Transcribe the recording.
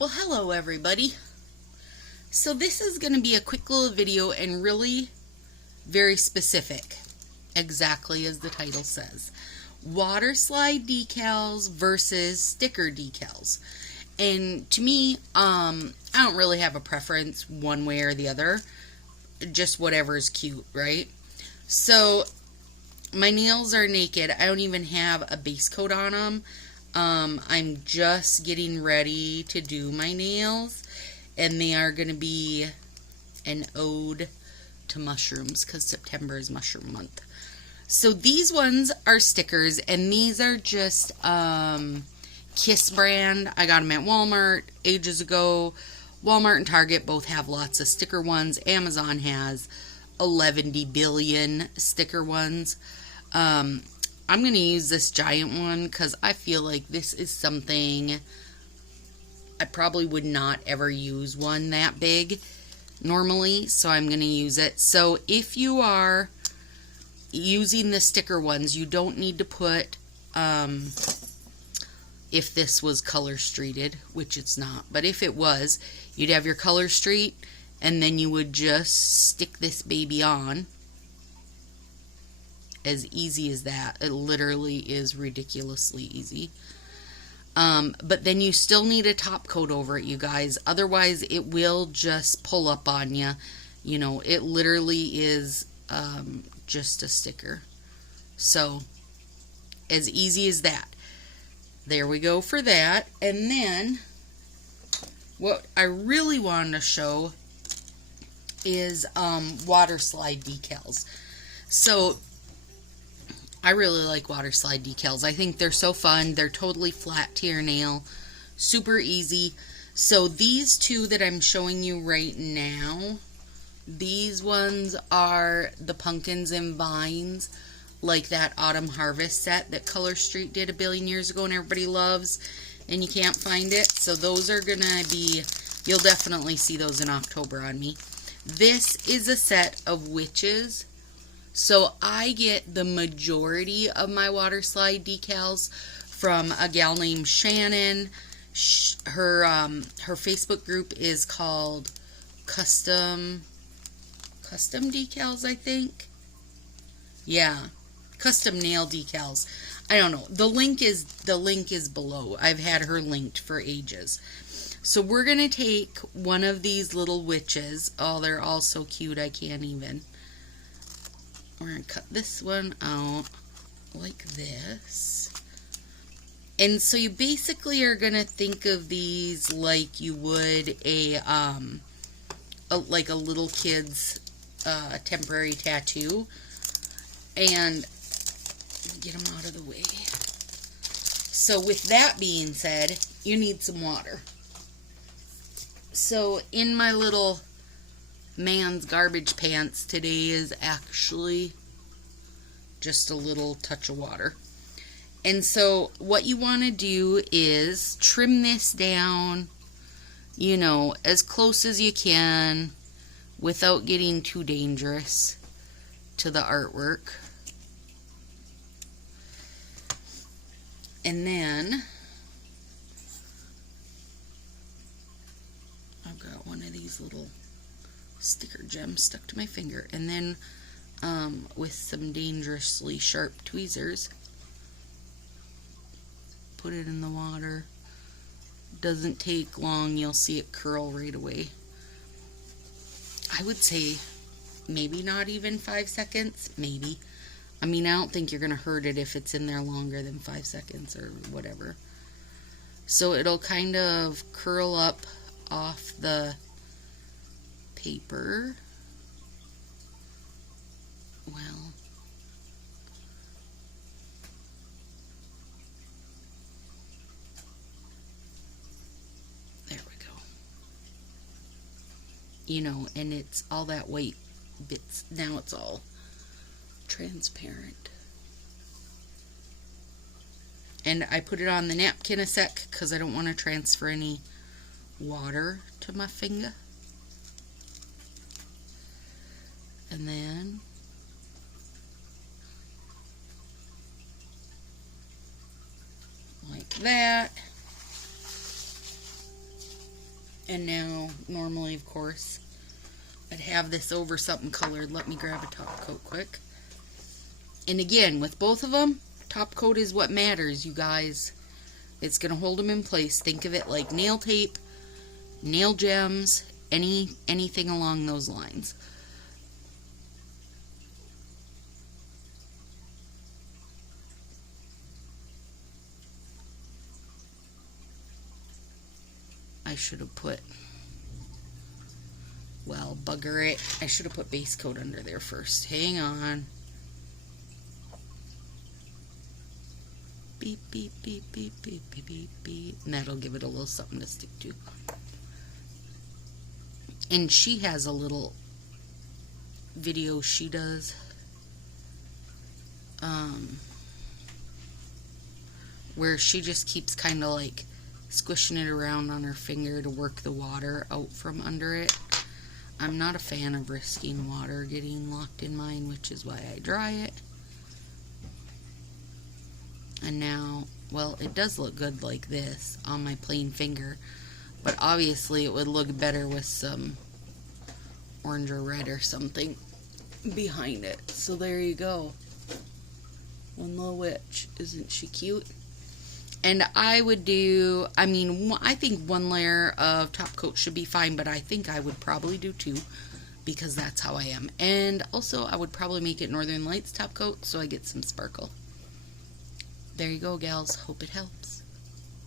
Well, hello everybody. So this is going to be a quick little video and really very specific, exactly as the title says. Water slide decals versus sticker decals. And to me, I don't really have a preference one way or the other. Just whatever is cute, right? So my nails are naked. I don't even have a base coat on them. I'm just getting ready to do my nails, and they are going to be an ode to mushrooms because September is mushroom month. So these ones are stickers, and these are just Kiss brand. I got them at Walmart ages ago. Walmart and Target both have lots of sticker ones. Amazon has 11 billion sticker ones. I'm going to use this giant one because I feel like this is something I probably would not ever use one that big normally, so I'm going to use it. So if you are using the sticker ones, you don't need to put, if this was color streeted, which it's not, but if it was, you'd have your color street, and then you would just stick this baby on. As easy as that. It literally is ridiculously easy. But then you still need a top coat over it, you guys. Otherwise, it will just pull up on you. You know, it literally is just a sticker. So, as easy as that. There we go for that. And then, what I really wanted to show is water slide decals. So, I really like water slide decals. I think they're so fun. They're totally flat to your nail. Super easy. So these two that I'm showing you right now, these ones are the pumpkins and vines, like that autumn harvest set that Color Street did a billion years ago and everybody loves, and you can't find it. So those are going to be, you'll definitely see those in October on me. This is a set of witches. So I get the majority of my water slide decals from a gal named Shannon. Her Facebook group is called Custom Decals, I think. Yeah, Custom Nail Decals. I don't know. The link is below. I've had her linked for ages. So we're gonna take one of these little witches. Oh, they're all so cute. I can't even. We're going to cut this one out like this. And so you basically are going to think of these like you would like a little kid's temporary tattoo. And get them out of the way. So with that being said, you need some water. So in my little man's garbage pants today is actually just a little touch of water. And so what you want to do is trim this down, you know, as close as you can without getting too dangerous to the artwork. And then I've got one of these little sticker gems stuck to my finger, and then with some dangerously sharp tweezers, put it in the water. Doesn't take long, you'll see it curl right away. I would say maybe not even 5 seconds, maybe. I mean, I don't think you're gonna hurt it if it's in there longer than 5 seconds or whatever. So it'll kind of curl up off the paper. Well, there we go. You know, and it's all that white bits. Now it's all transparent. And I put it on the napkin a sec because I don't want to transfer any water to my finger. And then like that. And now, normally, of course, I'd have this over something colored. Let me grab a top coat quick. And again, with both of them, top coat is what matters, you guys. It's going to hold them in place. Think of it like nail tape, nail gems, anything along those lines. I should have put, well, bugger it. I should have put base coat under there first. Hang on. Beep, beep, beep, beep, beep, beep, beep, beep. And that'll give it a little something to stick to. And she has a little video she does. Where she just keeps kind of like squishing it around on her finger to work the water out from under it. I'm not a fan of risking water getting locked in mine, which is why I dry it. And now, well, it does look good like this on my plain finger, but obviously it would look better with some orange or red or something behind it. So there you go. One little witch. Isn't she cute? And I would do, I mean, I think one layer of top coat should be fine, but I think I would probably do two because that's how I am. And also, I would probably make it Northern Lights top coat so I get some sparkle. There you go, gals. Hope it helps.